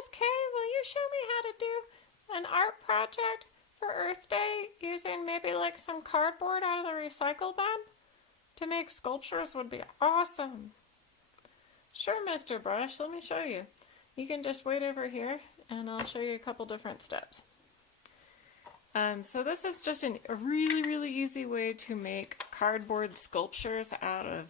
Miss Kay, will you show me how to do an art project for Earth Day using maybe like some cardboard out of the recycle bin? To make sculptures would be awesome. Sure, Mr. Brush, let me show you. You can just wait over here and I'll show you a couple different steps. So this is just a really easy way to make cardboard sculptures out of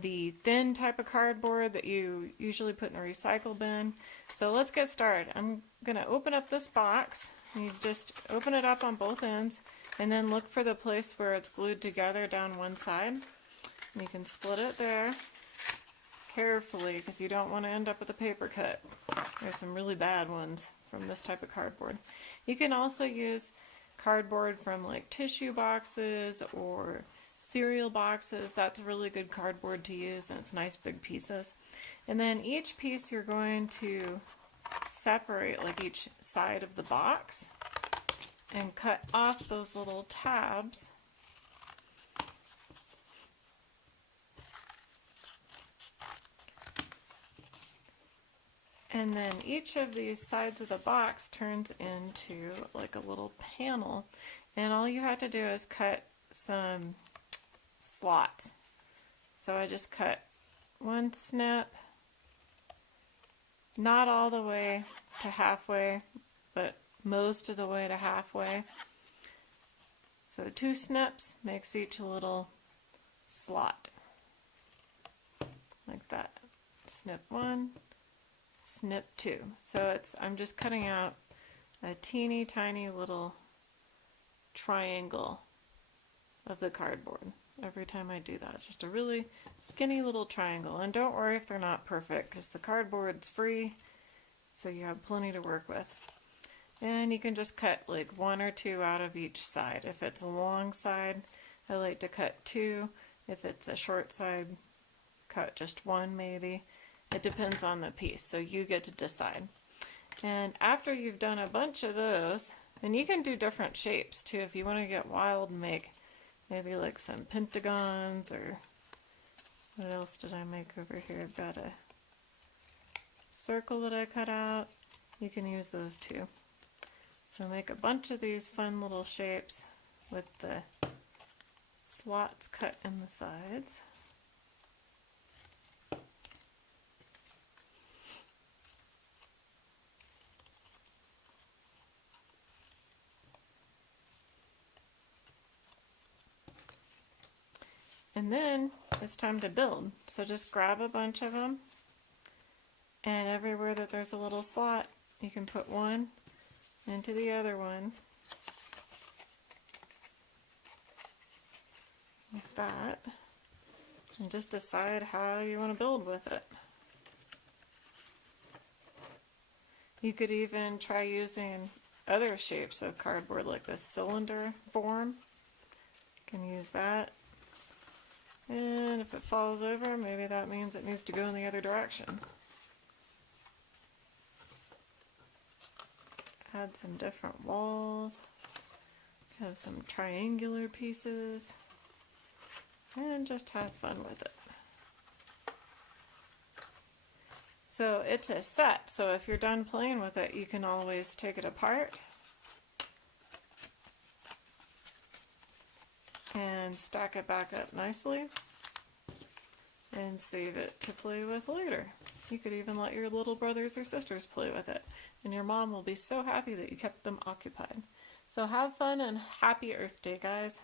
the thin type of cardboard that you usually put in a recycle bin. So let's get started. I'm going to open up this box. You just open it up on both ends and then look for the place where it's glued together down one side. And you can split it there carefully because you don't want to end up with a paper cut. There's some really bad ones from this type of cardboard. You can also use cardboard from like tissue boxes or cereal boxes. That's a really good cardboard to use, and it's nice big pieces. And then each piece you're going to separate like each side of the box and cut off those little tabs. And then each of these sides of the box turns into like a little panel. And all you have to do is cut some slots. So I just cut one snip, not all the way to halfway, but most of the way to halfway. So 2 snips makes each little slot. Like that. Snip 1. Snip 2. So I'm just cutting out a teeny tiny little triangle of the cardboard. Every time I do that, it's just a really skinny little triangle. And don't worry if they're not perfect because the cardboard's free, so you have plenty to work with. And you can just cut like 1 or 2 out of each side. If it's a long side, I like to cut 2. If it's a short side, cut just 1 maybe. It depends on the piece, so you get to decide. And after you've done a bunch of those, and you can do different shapes too if you want to get wild and make maybe like some pentagons, or what else did I make over here? I've got a circle that I cut out. You can use those too. So make a bunch of these fun little shapes with the slots cut in the sides. And then it's time to build. So just grab a bunch of them, and everywhere that there's a little slot, you can put one into the other one, like that, and just decide how you want to build with it. You could even try using other shapes of cardboard, like this cylinder form. You can use that. And if it falls over, maybe that means it needs to go in the other direction. Add some different walls. Have some triangular pieces. And just have fun with it. So it's a set, so if you're done playing with it, you can always take it apart and stack it back up nicely and save it to play with later. You could even let your little brothers or sisters play with it, and your mom will be so happy that you kept them occupied. So have fun and happy Earth Day, guys.